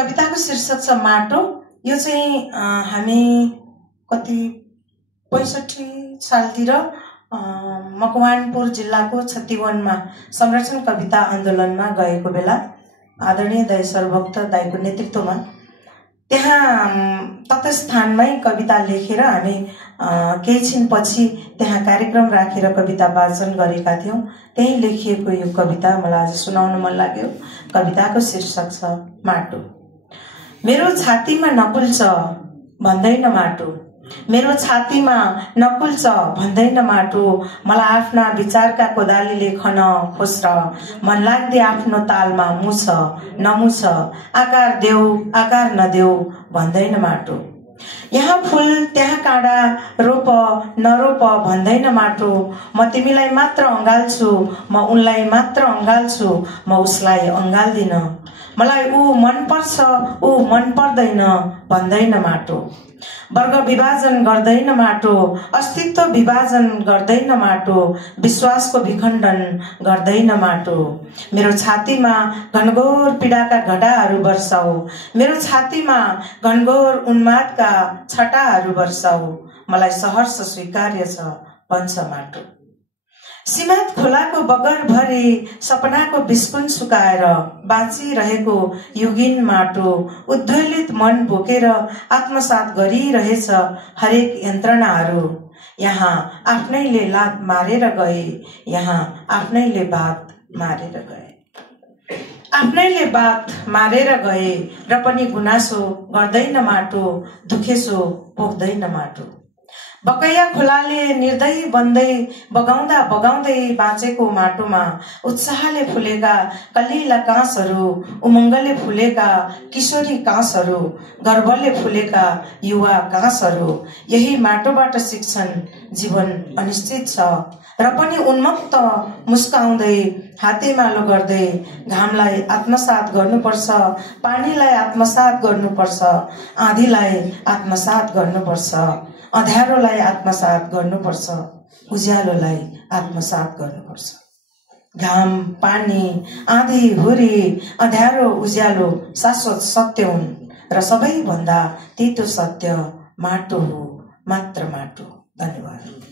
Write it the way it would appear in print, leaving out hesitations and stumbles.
कविताको शीर्षक छ माटो। यो चाहिँ हामी कति 65 सालतिर मकवानपुर जिल्लाको छत्तीवनमा संरक्षण कविता आन्दोलनमा गएको बेला आदरणीय दाइ सर्वभक्त दाइको नेतृत्वमा त्यहाँ तत्स्थानमै कविता लेखेर हामी केही छिनपछि त्यहाँ कार्यक्रम राखेर कविता वाचन गरेका थियौं। त्यही लेखिएको यो कविता मलाई आज सुनाउन मन लाग्यो। कविताको शीर्षक छ माटो। मेरो छातीमा नकुल्छ भन्दैन माटो, मेरो छातीमा नकुल्छ भन्दैन माटो, मलाई आफ्ना विचारका कोदालीले खन खोस्र, मन लाग्दै आफ्नो तालमा मुछ नमुछ, आकार देऊ आकार नदेऊ भन्दैन माटो। यहाँ फूल त्यहाँ काँडा रोप नरोप भन्दैन माटो, म तिमीलाई मात्र अंगाल्छु, म उनलाई मात्र अंगाल्छु, म उसलाई अंगाल्दिन, मलाई ऊ मन पर्छ ऊ मन पर्दैन भन्दैन माटो। वर्ग विभाजन गर्दैन माटो, अस्तित्व विभाजन गर्दैन माटो, विश्वासको विखण्डन गर्दैन माटो। मेरो छातीमा घनघोर पीडाका घडाहरू वर्षाऊ, मेरो छातीमा घनघोर उन्मादका छटाहरू वर्षाऊ, मलाई सहर्ष स्वीकार्य छ भन्छ माटो। सीमात खोलाको बगर भरी सपनाको बिस्कुन सुकाएर बाँचिरहेको युगिन माटो, उद्वेलित मन बोकेर आत्मसात गरिरहेछ हरेक यन्त्रणाहरू। यहाँ आफ्नैले लात मारेर गए, यहाँ आफ्नैले बात मारेर गए, आफ्नैले बात मारेर गए र पनि गुनासो गर्दैन माटो, दुखेसो पोख्दैन माटो। बकैया खोलाले निर्दयी बन्दै बगाउँदा बगाउँदै बाँचेको माटोमा उत्साहले फुलेका कलिला काँसहरू, उमङ्गले फुलेका किशोरी काँसहरू, गर्वले फुलेका युवा काँसहरू, यही माटोबाट सिक्छन् जीवन अनिश्चित छ र पनि उन्मुक्त मुस्काउँदै हातेमालो गर्दै घामलाई आत्मसात गर्नुपर्छ, पानीलाई आत्मसात गर्नुपर्छ, आँधीलाई आत्मसात गर्नुपर्छ, अँध्यारोलाई आत्मसात गर्नुपर्छ, उज्यालोलाई आत्मसात गर्नुपर्छ। घाम पानी आँधी हुरी अँध्यारो उज्यालो शाश्वत सत्य हुन् र सबैभन्दा तितो सत्य माटो हो, मात्र माटो। धन्यवाद।